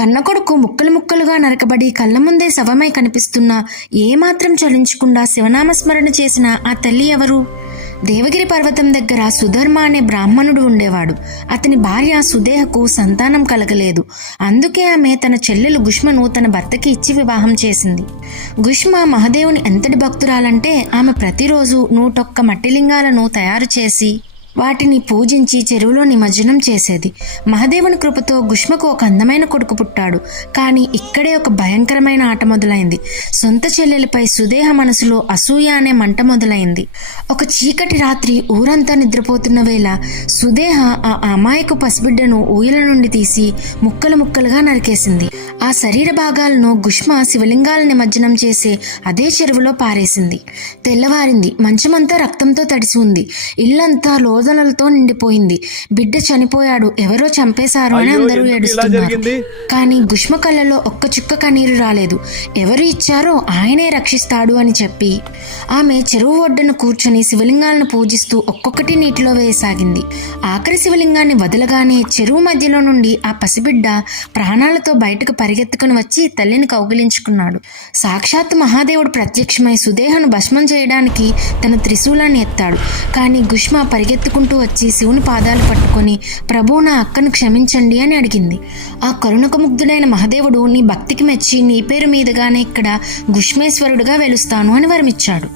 కన్నకొడుకు ముక్కలు ముక్కలుగా నరకబడి కళ్ళ ముందే శవమై కనిపిస్తున్నా ఏమాత్రం చలించకుండా శివనామస్మరణ చేసిన ఆ తల్లి ఎవరు? దేవగిరి పర్వతం దగ్గర సుధర్మ అనే బ్రాహ్మణుడు ఉండేవాడు. అతని భార్య సుదేహకు సంతానం కలగలేదు. అందుకే ఆమె తన చెల్లెలు గుష్మను తన భర్తకి ఇచ్చి వివాహం చేసింది. గుష్మ మహదేవుని ఎంతటి భక్తురాలంటే ఆమె ప్రతిరోజు 101 మట్టిలింగాలను తయారు చేసి వాటిని పూజించి చెరువులో నిమజ్జనం చేసేది. మహదేవుని కృపతో గుష్మకు ఒక అందమైన కొడుకు పుట్టాడు. కానీ ఇక్కడే ఒక భయంకరమైన ఆట మొదలైంది. సొంత చెల్లెలిపై సుదేహ మనసులో అసూయ అనే మంట మొదలైంది. ఒక చీకటి రాత్రి ఊరంతా నిద్రపోతున్న వేళ సుదేహ ఆ అమాయకు పసిబిడ్డను ఊయల నుండి తీసి ముక్కలు ముక్కలుగా నరికేసింది. ఆ శరీర భాగాలను గుష్మ శివలింగాల నిమజ్జనం చేసే అదే చెరువులో పారేసింది. తెల్లవారింది. మంచమంతా రక్తంతో తడిసి ఉంది. ఇల్లంతా రోదనలతో నిండిపోయింది. బిడ్డ చనిపోయాడు, ఎవరో చంపేశారు అని అందరూ ఏడుస్తున్నారు. కానీ గుష్మ కళ్ళలో ఒక్క చుక్క కన్నీరు రాలేదు. ఎవరు ఇచ్చారో ఆయనే రక్షిస్తాడు అని చెప్పి ఆమె చెరువు ఒడ్డున కూర్చొని శివలింగాలను పూజిస్తూ ఒక్కొక్కటి నీటిలో వేయసాగింది. ఆఖరి శివలింగాన్ని వదలగానే చెరువు మధ్యలో నుండి ఆ పసిబిడ్డ ప్రాణాలతో బయటకు పరిగెత్తుకుని వచ్చి తల్లిని కౌగిలించుకున్నాడు. సాక్షాత్ మహాదేవుడు ప్రత్యక్షమై సుదేహను భస్మం చేయడానికి తన త్రిశూలాన్ని ఎత్తాడు. కానీ గుష్మ పరిగెత్తుకుంటూ వచ్చి శివుని పాదాలు పట్టుకొని, ప్రభు, నా అక్కను క్షమించండి అని అడిగింది. ఆ కరుణకు ముగ్ధుడైన మహాదేవుడు నీ భక్తికి మెచ్చి నీ పేరు మీదుగానే ఇక్కడ గుష్మేశ్వరుడుగా వెలుస్తాను అని వరమిచ్చాడు.